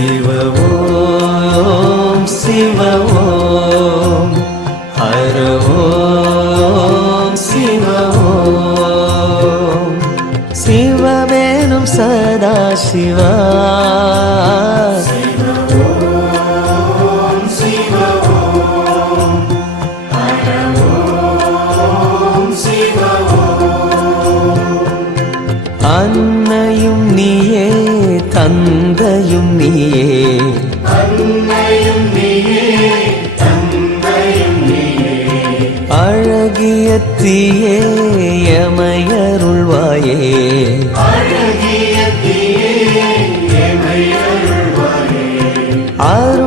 சிவ ஓம் சிவ ஓம் ஹர ஓம் சிவ ஓம் சிவவேணும் சதா சிவா அன்னையும் நீயே தந்தையும் நீயே அழகிய தீயே எமையருள்வாயே அருள்